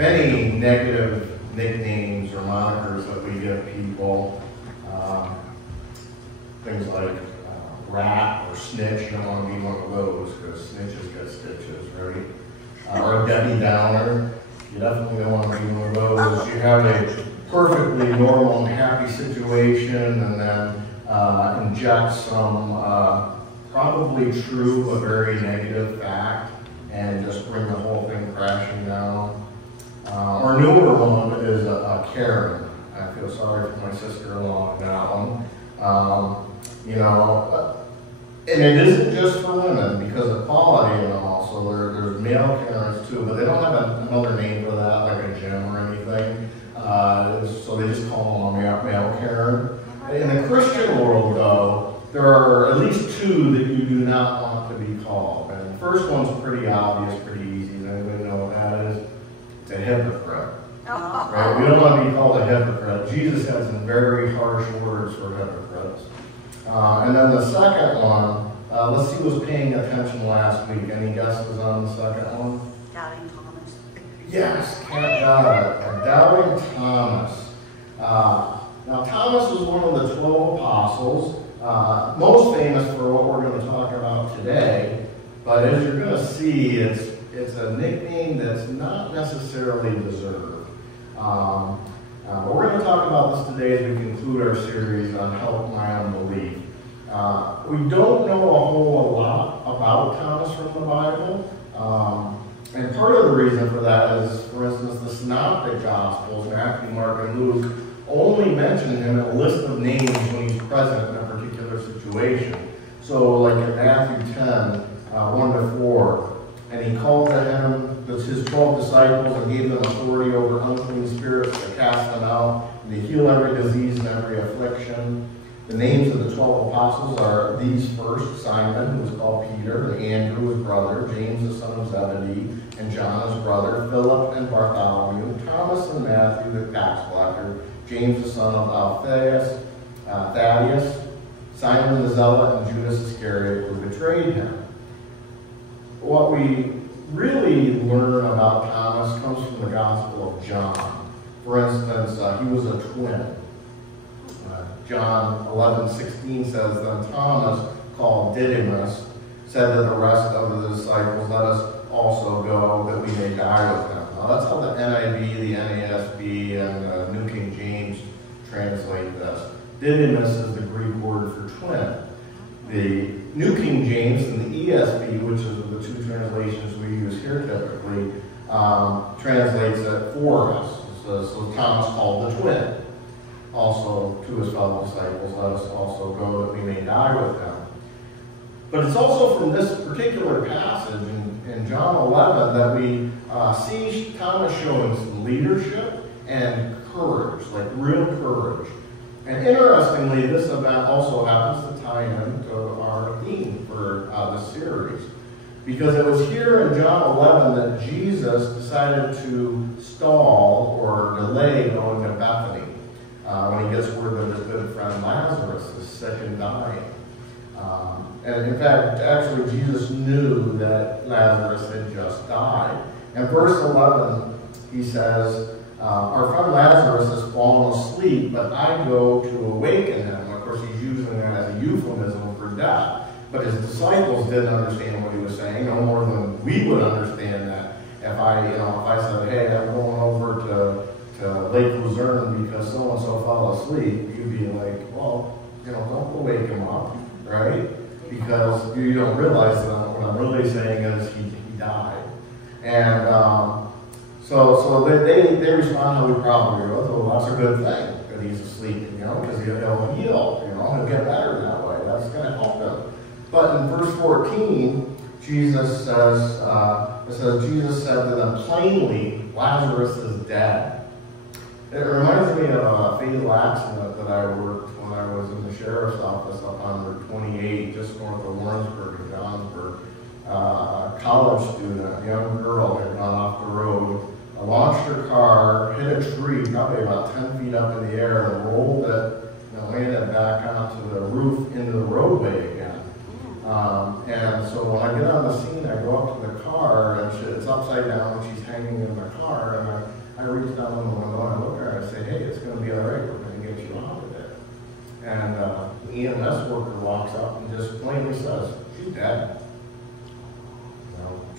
many negative nicknames or monikers that we give people. Things like rat or snitch. You don't want to be one of those because snitches get stitches, right? Or a Debbie Downer. You definitely don't want to be one of those. You have a perfectly normal and happy situation and then inject some probably true but very negative fact and just bring the whole thing crashing down. Our newer one is a Karen. I feel sorry for my sister-in-law on that one. You know, and it isn't just for women because of quality and all. So there's male Karens too, but they don't have another name for that, like a gem or anything. So they just call them a male Karen. In the Christian world, though, there are at least two that you do not want to be called. And the first one's pretty obvious, pretty easy. Does anybody know what that is? It's a hypocrite. Right? We don't want to be called a hypocrite. Jesus has some very harsh words for hypocrites. And then the second one, let's see who was paying attention last week. Any guesses on the second one? Doubting Thomas. Yes, got it. Doubting Thomas. Now, Thomas was one of the 12 apostles, most famous for what we're going to talk about today. But as you're going to see, it's a nickname that's not necessarily deserved. But we're going to talk about this today as we conclude our series on Help My Unbelief. We don't know a whole lot about Thomas from the Bible. And part of the reason for that is, for instance, the Synoptic Gospels, Matthew, Mark, and Luke, only mention him in a list of names when he's present in a particular situation. So like in Matthew 10, 1-4, and he called to him his 12 disciples and gave them authority over unclean spirits to cast them out and to heal every disease and every affliction. The names of the 12 apostles are these first: Simon, who was called Peter, and Andrew, his brother, James, the son of Zebedee, and John, his brother, Philip and Bartholomew, Thomas and Matthew, the tax collector, James, the son of Alphaeus, Thaddeus, Simon the Zealot, and Judas Iscariot, who betrayed him. What we really learn about Thomas comes from the Gospel of John. For instance, he was a twin. John 11:16 says, "Then Thomas, called Didymus, said to the rest of the disciples, 'Let us also go, that we may die with him.'" Now that's how the NIV, the NASB, and the New King James translate this. Didymus is the Greek word for twin. The New King James and the ESV, which is the two translations we use here typically, translates it for us. So Thomas called the twin. Also to his fellow disciples, "Let us also go that we may die with him." But it's also from this particular passage in John 11 that we see Thomas showing some leadership and courage, like real courage. And interestingly, this event also happens to tie into our theme for this series. Because it was here in John 11 that Jesus decided to stall or delay going to Bethany when he gets word that his good friend Lazarus is sick and dying. And in fact, actually, Jesus knew that Lazarus had just died. In verse 11, he says, "Our friend Lazarus has fallen asleep, but I go to awaken him." Of course, he's using that as a euphemism for death. But his disciples didn't understand what he was saying, no more than we would understand that. If I said, "Hey, I'm going over to Lake Luzerne because so-and-so fell asleep," you'd be like, "Well, don't go wake him up," right? Because you don't realize that what I'm really saying is he died. And so they respond how we probably would. "Oh, that's a good thing that he's asleep, because he'll heal, he'll get better that way. That's going to help him." But in verse 14, Jesus says, Jesus said to them plainly, "Lazarus is dead." It reminds me of a fatal accident that I worked when I was in the sheriff's office up on Route 28, just north of Warrensburg and Johnsburg. A college student, a young girl, had gone off the road, launched her car, hit a tree probably about 10 feet up in the air, and rolled it and landed back onto the roof into the roadway again. And so when I get on the scene, I go up to the car, and it's upside down, and she's hanging in the car, and I reach down on the window and I look at her and I say, hey, it's going to be all right. We're going to get you out of there. And the EMS worker walks up and just plainly says, she's dead.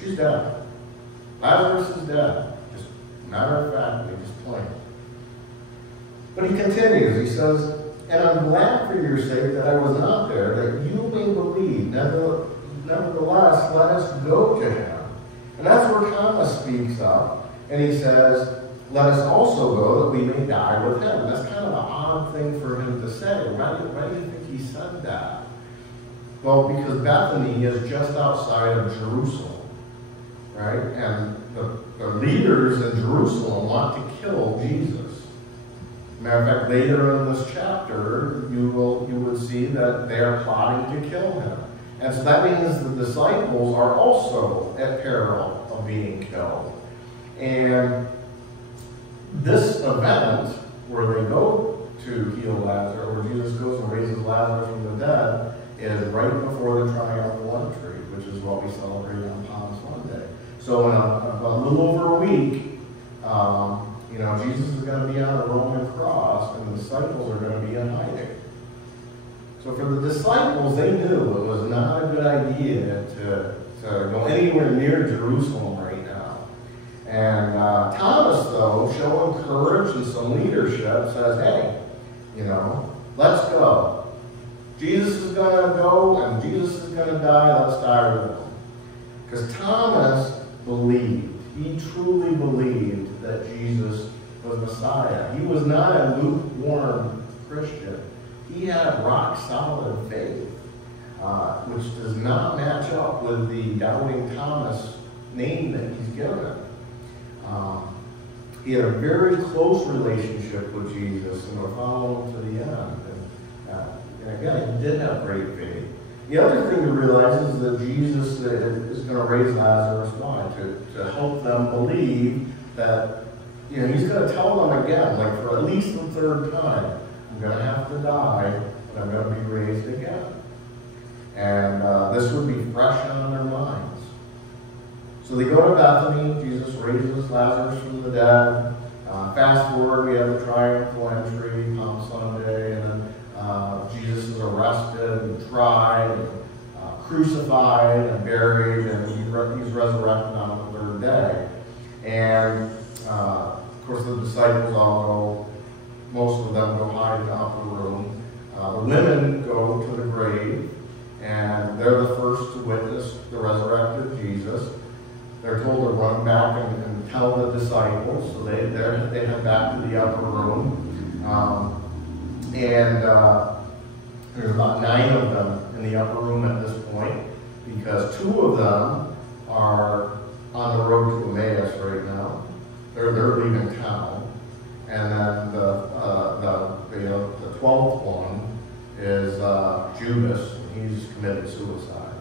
She's dead. Lazarus is dead. Just matter of factly, just plain. But he continues. He says, and I'm glad for your sake that I was not there, that you may believe. Nevertheless, let us go to him. And that's where Thomas speaks up. And he says, let us also go that we may die with him. And that's kind of an odd thing for him to say. Why do you think he said that? Well, because Bethany is just outside of Jerusalem. Right? And the leaders in Jerusalem want to kill Jesus. Matter of fact, later in this chapter, you would see that they are plotting to kill him. And so that means the disciples are also at peril of being killed. And this event, where they go to heal Lazarus, or where Jesus goes and raises Lazarus from the dead, is right before the triumphal entry, which is what we celebrate on Palm Sunday. So in a little over a week, Jesus is going to be on a Roman cross, and the disciples are going to be in hiding. So for the disciples, they knew it was not a good idea to go anywhere near Jerusalem right now. And Thomas, though, showing courage and some leadership, says, hey, let's go. Jesus is going to go, and Jesus is going to die. Let's die with him. Because Thomas believed. He truly believed that Jesus was Messiah. He was not a lukewarm Christian. He had rock-solid faith, which does not match up with the doubting Thomas name that he's given. He had a very close relationship with Jesus and would follow him to the end. And again, he did have great faith. The other thing to realize is that Jesus is going to raise Lazarus. Why? To help them believe that, he's going to tell them again, like for at least the third time, I'm going to have to die, but I'm going to be raised again. And this would be fresh on their minds. So they go to Bethany. Jesus raises Lazarus from the dead. Fast forward, we have the triumphal entry, Palm Sunday, and then Jesus is arrested and tried, and crucified and buried, and he's resurrected on the third day. And of course, the disciples all go. Most of them go hide in the upper room. The women go to the grave, and they're the first to witness the resurrected Jesus. They're told to run back and tell the disciples, so they head back to the upper room. There's about 9 of them in the upper room at this point, because 2 of them are on the road to Emmaus right now. They're leaving town. And then the 12th one is Judas, and he's committed suicide.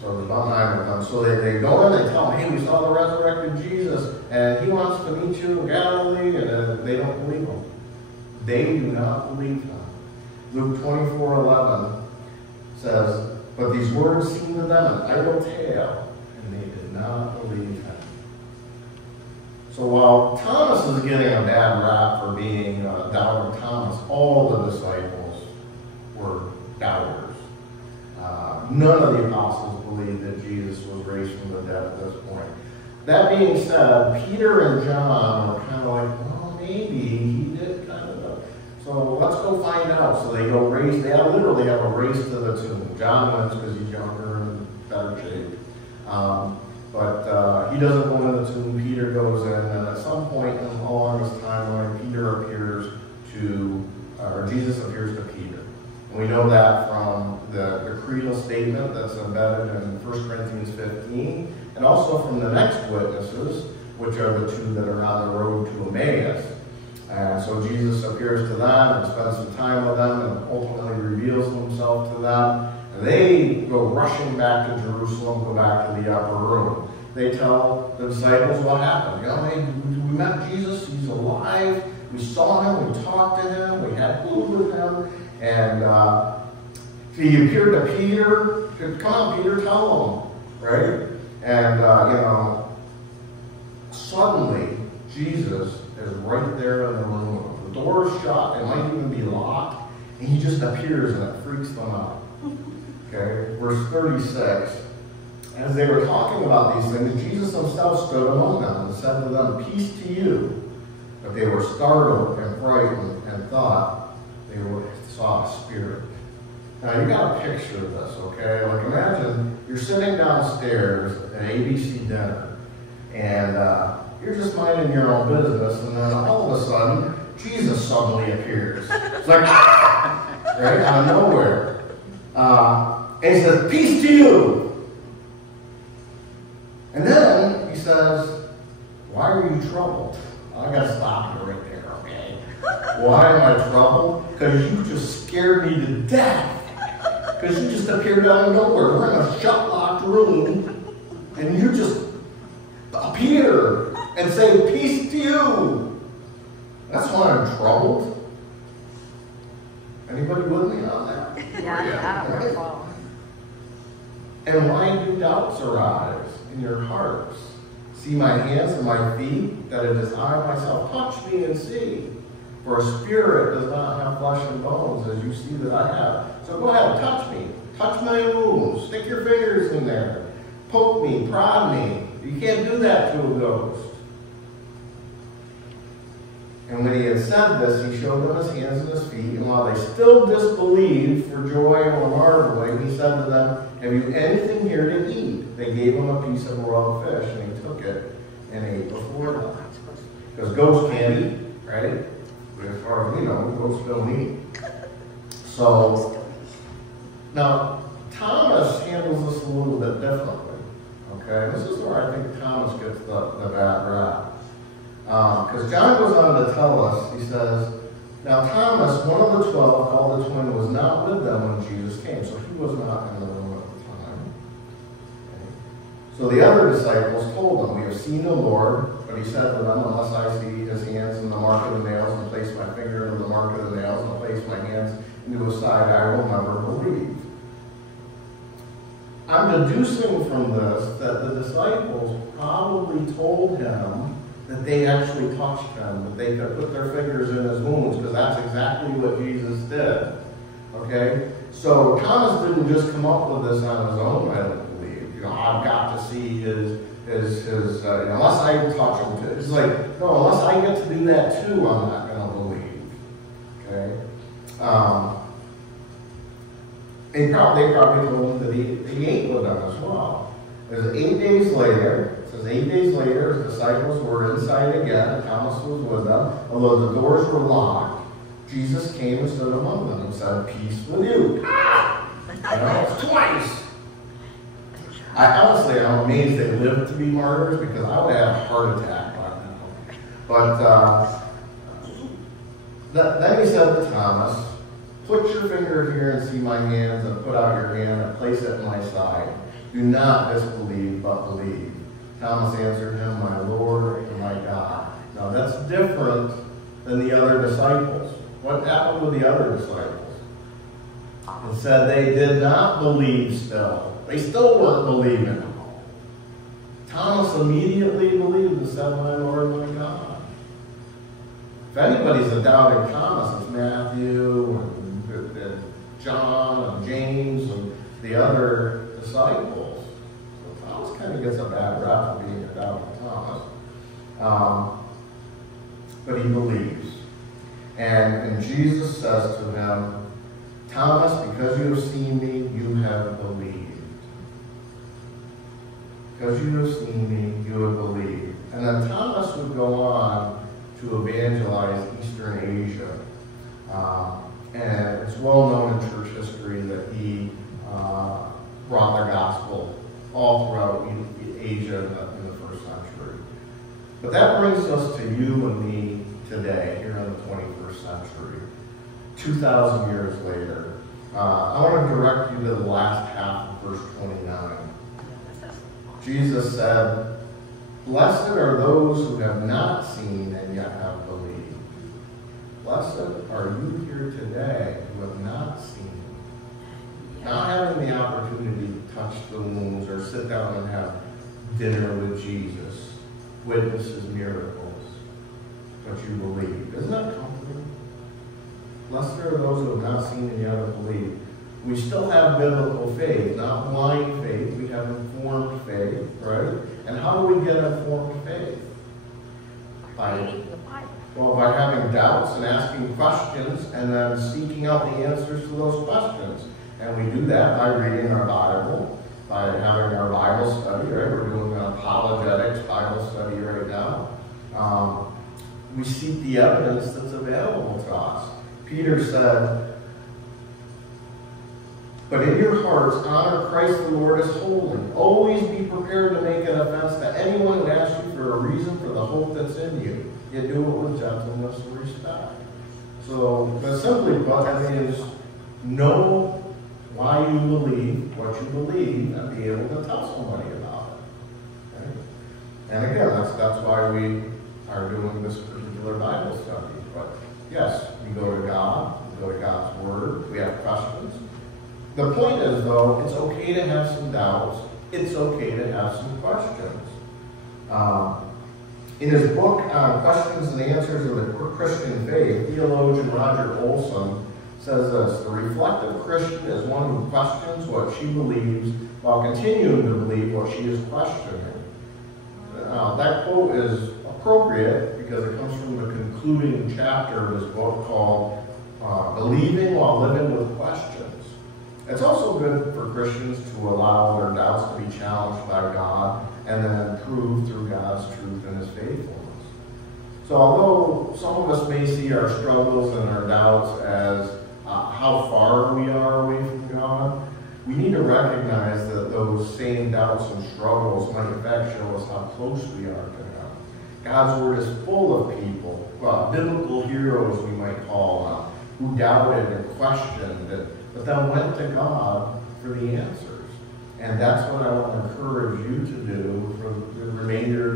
So there's about 9 of them. So they go in, they tell him, hey, we saw the resurrected Jesus, and he wants to meet you in Galilee, and they don't believe him. They do not believe him. Luke 24:11 says, but these words seemed to them an idle tale, and they did not believe him. So while Thomas is getting a bad rap for being a doubter Thomas, all the disciples were doubters. None of the apostles believed that Jesus was raised from the dead at this point. That being said, Peter and John were kind of like, well, maybe he did kind of know. So let's go find out. So they go race. They literally have a race to the tomb. John wins because he's younger and better shape. But he doesn't go into the tomb. Peter goes in, and at some point along this timeline, Jesus appears to Peter. And we know that from the creedal statement that's embedded in 1 Corinthians 15, and also from the next witnesses, which are the 2 that are on the road to Emmaus. And so Jesus appears to them and spends some time with them and ultimately reveals himself to them. And they go rushing back to Jerusalem, go back to the upper room. They tell the disciples what happened. Hey, we met Jesus, he's alive. We saw him, we talked to him, we had food with him. And he appeared to Peter. Come on, Peter, tell him. Right? And, suddenly, Jesus is right there in the room. The door is shut, it might even be locked, and he just appears and it freaks them out. Okay, verse 36. As they were talking about these things, Jesus himself stood among them and said to them, "Peace to you." But they were startled and frightened and thought they saw a spirit. Now you got to picture this, okay? Like imagine you're sitting downstairs at ABC dinner, and you're just minding your own business, and then all of a sudden, Jesus suddenly appears. It's like, right, out of nowhere. And he says, "Peace to you." And then he says, "Why are you troubled?" I got to stop you right there, okay? Why am I troubled? Because you just scared me to death. Because you just appeared out of nowhere. We're in a shut, locked room, and you just appear and say, "Peace to you." That's why I'm troubled. Anybody with me on that? Yeah, right? And why do doubts arise in your hearts? See my hands and my feet, that it is I myself. Touch me and see. For a spirit does not have flesh and bones, as you see that I have. So go ahead, touch me. Touch my wounds. Stick your fingers in there. Poke me, prod me. You can't do that to a ghost. And when he had said this, he showed them his hands and his feet. And while they still disbelieved for joy and were marveling, he said to them, "Have you anything here to eat?" They gave him a piece of raw fish, and he took it and ate before them. Because ghosts can't eat, right? But as far as we know, ghosts don't eat. So, now, Thomas handles this a little bit differently. Okay? This is where I think Thomas gets the bad rap. Because John goes on to tell us, he says, "Now Thomas, one of the 12, called the twin, was not with them when Jesus came." So he was not in the room at the time. Okay. So the other disciples told him, "We have seen the Lord." But he said to them, "Unless I see his hands in the mark of the nails, and place my finger into the mark of the nails, and place my hands into his side, I will never believe." I'm deducing from this that the disciples probably told him that they actually touched him, that they could put their fingers in his wounds, because that's exactly what Jesus did. Okay? So Thomas didn't just come up with this on his own, I don't believe. You know, I've got to see his unless I touch him. It's like, no, unless I get to do that too, I'm not going to believe. Okay? They probably told him that he ate with them as well. There's 8 days later. It says 8 days later, his disciples were inside again, and Thomas was with them. Although the doors were locked, Jesus came and stood among them and said, "Peace with you." It's twice. I'm amazed they lived to be martyrs, because I would have a heart attack by now. But then he said to Thomas, "Put your finger here and see my hands, and put out your hand and place it in my side. Do not disbelieve, but believe." Thomas answered him, "My Lord and my God." Now that's different than the other disciples. What happened with the other disciples? It said they did not believe still. They still weren't believing. Thomas immediately believed and said, "My Lord and my God." If anybody's a doubting Thomas, it's Matthew and John and James and the other disciples. So Thomas kind of gets a bad rap for being a doubting Thomas. But he believes. And Jesus says to him, "Thomas, because you have seen me, you have believed." Because you have seen me, you have believed. And then Thomas would go on to evangelize Eastern Asia. And it's well known in church history that he brought the gospel all throughout Asia in the first century. But that brings us to you and me today, here in the 21st century, 2,000 years later. I want to direct you to the last half of verse 29. Jesus said, "Blessed are those who have not seen and yet have believed." Blessed are you here today who have not seen, not having the opportunity to touch the wounds or sit down and have dinner with Jesus, witness his miracles. what you believe. Isn't that comforting? Blessed are those who have not seen and yet have believed. We still have biblical faith, not blind faith. We have informed faith, right? And how do we get informed faith? By reading the Bible. Well, by having doubts and asking questions and then seeking out the answers to those questions. And we do that by reading our Bible, by having our Bible study, right? We're doing an apologetics Bible study right now. We seek the evidence that's available to us. Peter said, "But in your hearts, honor Christ the Lord as holy. Always be prepared to make an offense to anyone who asks you for a reason for the hope that's in you. Yet do it with gentleness and respect." So, but simply put, that means know why you believe what you believe and be able to tell somebody about it. Okay? And again, that's why we are doing this particular Bible study. But yes, we go to God, we go to God's Word, we have questions. The point is, though, it's okay to have some doubts. It's okay to have some questions. In his book, Questions and Answers of the Christian Faith, theologian Roger Olson says this: "The reflective Christian is one who questions what she believes while continuing to believe what she is questioning." That quote is appropriate because it comes from the concluding chapter of his book called Believing While Living with Questions. It's also good for Christians to allow their doubts to be challenged by God and then proved through God's truth and his faithfulness. So although some of us may see our struggles and our doubts as how far we are away from God, we need to recognize that those same doubts and struggles might in fact show us how close we are to Him. God's Word is full of people, biblical heroes we might call them, who doubted and questioned, but then went to God for the answers. And that's what I want to encourage you to do for the remainder